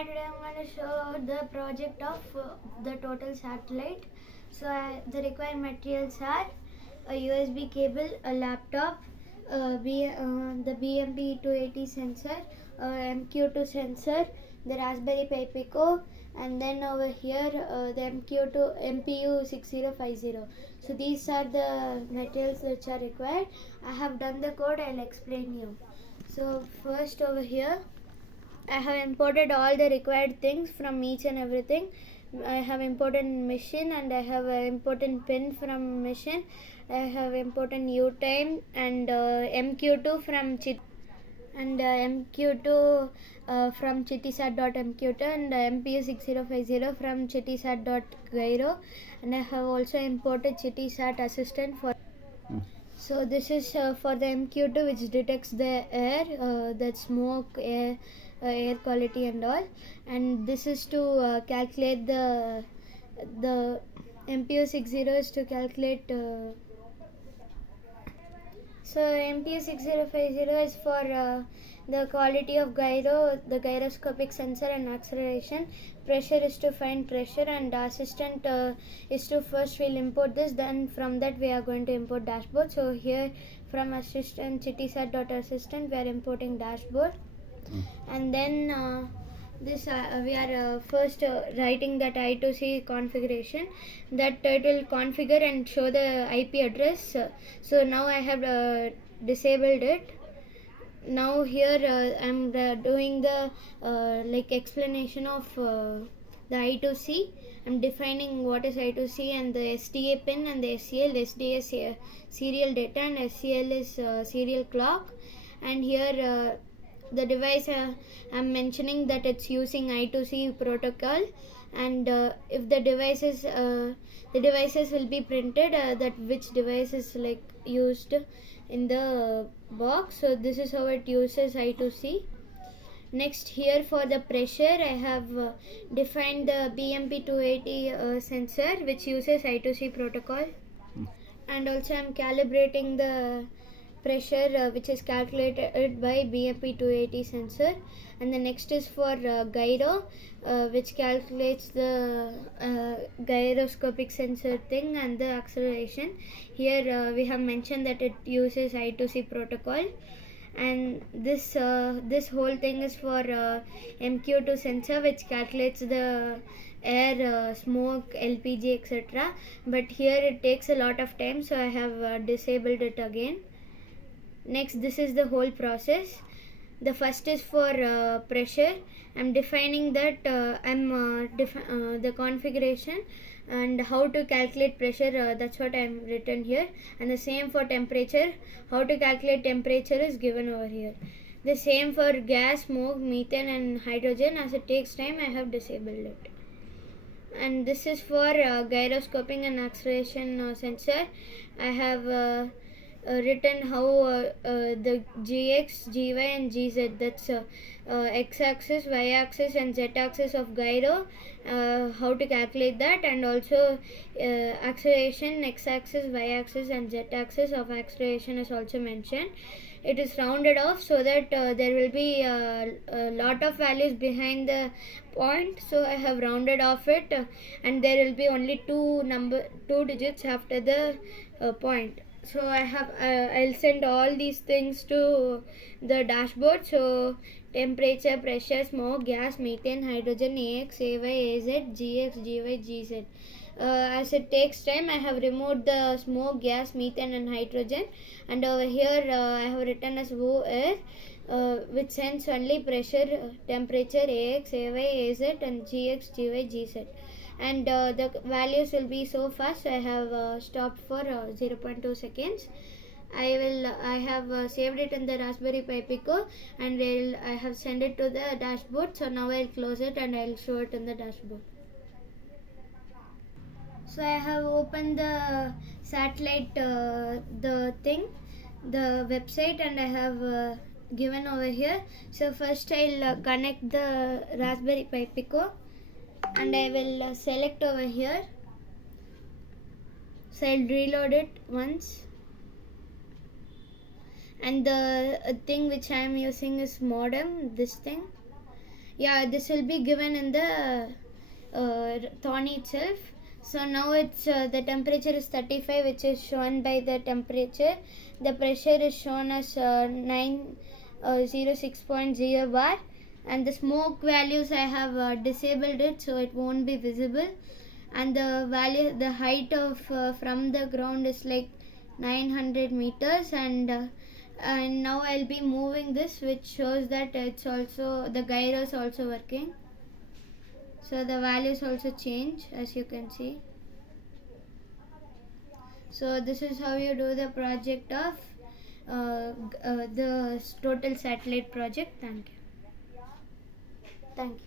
Hi, today I'm going to show the project of the total satellite. So the required materials are a USB cable, a laptop, the BMP280 sensor, MQ2 sensor, the Raspberry Pi Pico, and then over here the MPU 6050. So these are the materials which are required. I have done the code. I'll explain you. So first over here I have imported all the required things from each and everything. I have imported machine and I have imported pin from machine. I have imported UTime and MQ2 from MQ2 from chittisat.mq2 and MPU 6050 from chittisat.gyro, and I have also imported chittisat assistant for. So this is for the MQ2, which detects the air, that smoke, air quality and all, and this is to calculate the MPU 60 is to calculate. So MPU 6050 is for the quality of gyro, the gyroscopic sensor and acceleration. Pressure is to find pressure, and assistant is to first we'll import this, then from that we are going to import dashboard. So here from assistant chittisat.assistant we are importing dashboard, and then this we are first writing that I2C configuration, that it will configure and show the IP address. So now I have disabled it. Now here I'm doing the like explanation of the I2C. I'm defining what is I2C and the SDA pin and the SCL. SDA is serial data and SCL is serial clock. And here the device I'm mentioning that it's using I2C protocol, and if the devices will be printed that which device is like used in the box. So this is how it uses I2C. Next, here for the pressure I have defined the BMP280 sensor which uses I2C protocol, and also I'm calibrating the pressure which is calculated by BMP280 sensor. And the next is for gyro which calculates the gyroscopic sensor thing and the acceleration. Here we have mentioned that it uses I2C protocol, and this whole thing is for MQ2 sensor which calculates the air, smoke, LPG, etc. But here it takes a lot of time, so I have disabled it again. Next, this is the whole process. The first is for pressure. I'm defining that the configuration and how to calculate pressure. That's what I'm written here. And the same for temperature. How to calculate temperature is given over here. The same for gas, smoke, methane and hydrogen. As it takes time, I have disabled it. And this is for gyroscoping and acceleration sensor. I have written how the GX, GY and GZ, that's x-axis, y-axis and z-axis of gyro, how to calculate that, and also acceleration, x-axis, y-axis and z-axis of acceleration is also mentioned. It is rounded off so that there will be a lot of values behind the point, so I have rounded off it, and there will be only two digits after the point. So I'll send all these things to the dashboard. So temperature, pressure, smoke, gas, methane, hydrogen, AX, AY, AZ, GX, GY, GZ. As it takes time, I have removed the smoke, gas, methane and hydrogen, and over here I have written as OR which sends only pressure, temperature, AX, AY, AZ and GX, GY, GZ. And the values will be so fast. I have stopped for 0.2 seconds. I have saved it in the Raspberry Pi Pico, and I have sent it to the dashboard. So now I'll close it and I'll show it in the dashboard. So I have opened the satellite the website, and I have given over here. So first I'll connect the Raspberry Pi Pico, and I will select over here. So I'll reload it once, and the thing which I am using is modem, this thing. Yeah, this will be given in the thorn itself. So now it's the temperature is 35, which is shown by the temperature. The pressure is shown as 906.0 bar, and the smoke values I have disabled it, so it won't be visible. And the value, the height of from the ground is like 900 meters, and now I'll be moving this, which shows that it's also the gyro is also working. So the values also change, as you can see. So this is how you do the project of the total satellite project. Thank you.